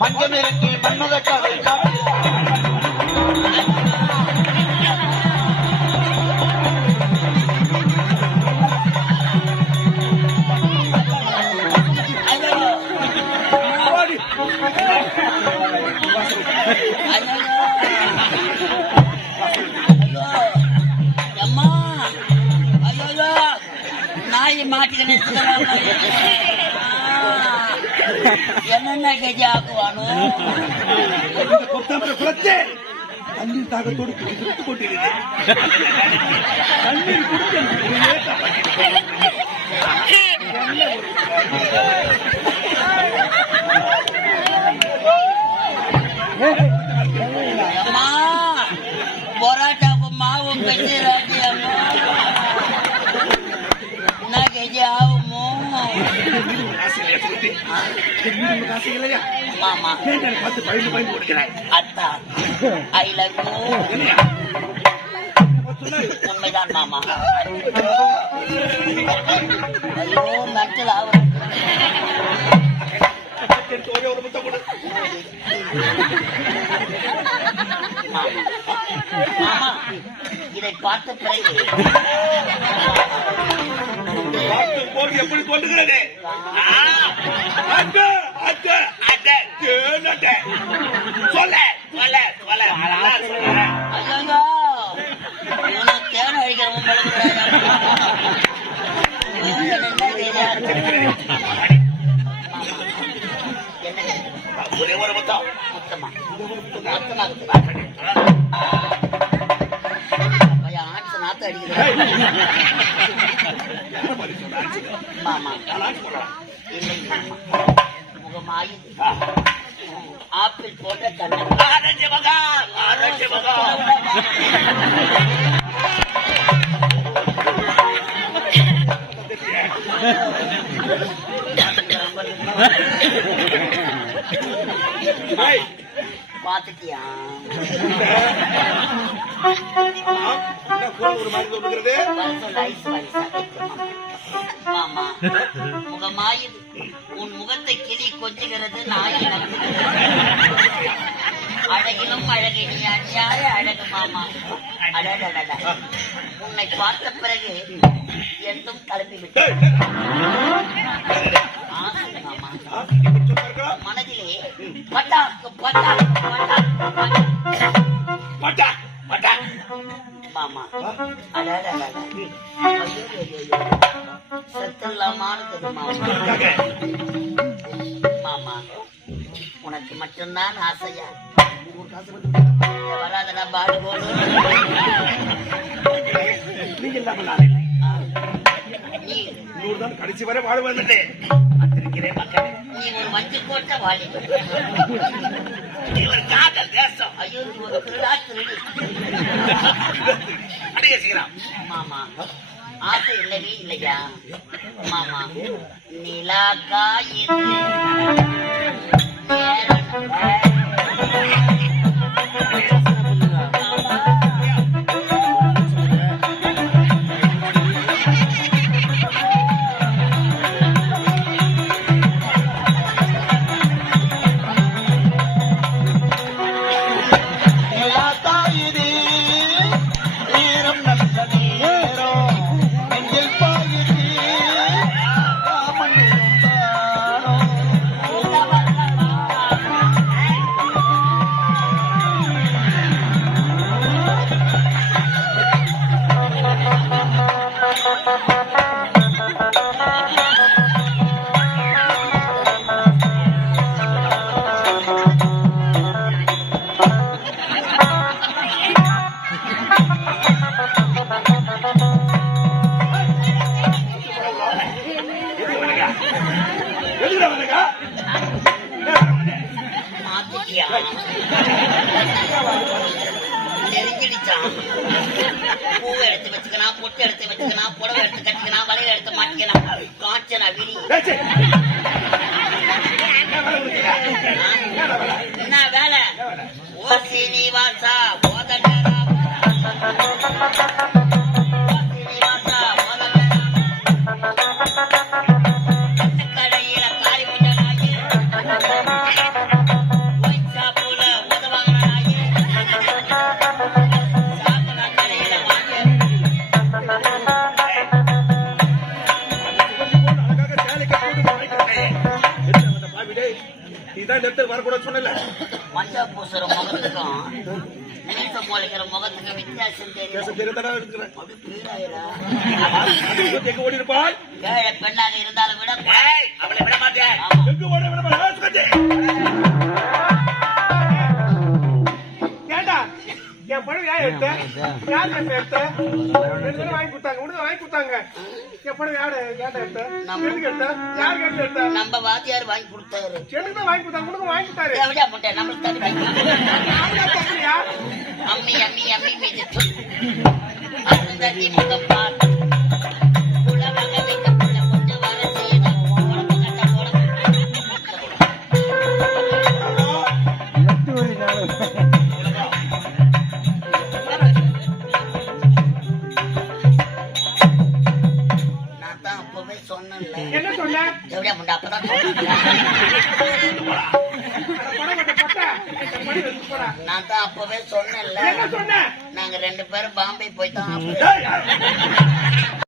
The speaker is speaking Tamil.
மஞ்சமிருக்கு மன்னத கதை என்னென்ன கெஜி ஆக்குவானோ தண்ணீர் தாகத்தோடு குடித்து கொண்டிருக்கிறேன். தண்ணீர் அம்மா பொராட்டாப்பு மாவும் பெஞ்சு ராஜியம்மா என்ன கெஜி ஆகுமோ காசு இல்லையா? மாமா பார்த்து பயந்து பயந்து கொடுக்கிறேன். அத்தா ஐ லவ் யூ. உண்மைதான் மாமா. ஐயோ மென்டல் ஆகுற ஒரு முத்தம் கொடு மாமா. இதை பார்த்த பிறகு போது எப்படி கொண்டுகிறது? சொல்ல சொல்ல சொல்ல ஐயோ இவனுக்கு தேன் அழிக்கிறவன் ஒரே ஒரு முத்தம் மொத்தமா ஆட்சி நாத்து அடிக்கிறது மாமா. இல்லை மாமா, முகமாயி ஆப்பிள் போட்ட கண்ணன் பாத்துட்டியா? மாமா முகமாயுது உன் முகத்தை கிளி கொஞ்சுகிறது நாய் அழகிலும் அழகை நீ அழியாத அழகு மாமா. அடடட உன்னை பார்த்த பிறகு என்றும் கிளம்பிவிட்டேன். மாமா மனதிலே பட்டாக்கு பட்டாக்கு பட்டாக்கு மாமா. அடடட சத்தல்லாமானது மாமா. மாமா உனக்கு மட்டும்தான் ஆசையா? வராதடா பாடுபோடு. கடைசி வரை வாழ வந்துட்டேன். நீ ஒரு மஞ்சள் போட்ட வாழி காதல் தேசம். ஐயோ ஒரு திருடா திருடி. மாமா ஆசை இல்லவே இல்லையா? மாமா நிலாக்கா இது நெருங்கிடுச்சான். பூவை எடுத்து வச்சுக்கனா, பொட்டு எடுத்து வச்சுக்கனா, புடவை எடுத்து கட்டிக்கனா, வலையில எடுத்து மாட்டி பாத்தீங்கன்னா காஞ்சனா விரி ஏய், சே. என்ன வேலை ஓ சீனிவாசா ஓதண்டரா சீனிவாசா ஓதண்டரா கடையில காரி முஞ்சனாயி ஒயின் ஷாப்புல உதவாங்கனாயி சாப்பிட கடையில வாங்க அழகாக சேலை கட்டி வாங்கிக்கிறேன். என்ன அந்த பாவி டேய், நீதான் இந்த இடத்துக்கு வரக்கூடாது சொன்னல. மஞ்சள் பூசுற முகத்துக்கும் நீச போலிக்கிற முகத்துக்கும் வித்தியாசம் தெரியும் பேச தெரியாதடா இருக்கிறேன். அப்படி பீடாயிரா எங்க ஓடி இருப்பாள்? ஏழை பெண்ணாக இருந்தாலும் விட ஏய், அவளை விட மாட்டேன். ஆமா. எங்க ஓட விட மாட்டேன். ஏண்டா என் பணம் யார் எடுத்த யார் எடுத்த ரெண்டு பேரும் வாங்கி கொடுத்தாங்க உனக்கு வாங்கி கொடுத்தாங்க என் பணம் யாரு ஏண்டா எடுத்த எதுக்கு எடுத்த யார் கேட்டு எடுத்த நம்ம வாத்தியார் வாங்கி கொடுத்தாரு எனக்கு தான் வாங்கி கொடுத்தாங்க உனக்கு வாங்கி கொடுத்தாரு எவ்வளோ போட்டேன் நம்மளுக்கு தண்ணி வாங்கி கொடுத்தாரு. யாருடா தப்புறியா? அம்மி அம்மி அம்மி மீது அருந்ததி முகம் பார் உலக வைத்த புள்ள கொண்டு வர செய்த உடம்பு கட்ட போட நான் தான் அப்பவே சொன்னேன்ல என்ன சொன்ன எப்படியா முண்டா அப்பதான் சொன்னேன். பணம் கட்ட பட்ட பணம் எடுத்து போடா நான் தான் அப்பவே சொன்னேன்ல என்ன சொன்ன நாங்க 2 பேரும் பாம்பே போய் தான் ஏய், ஏய்.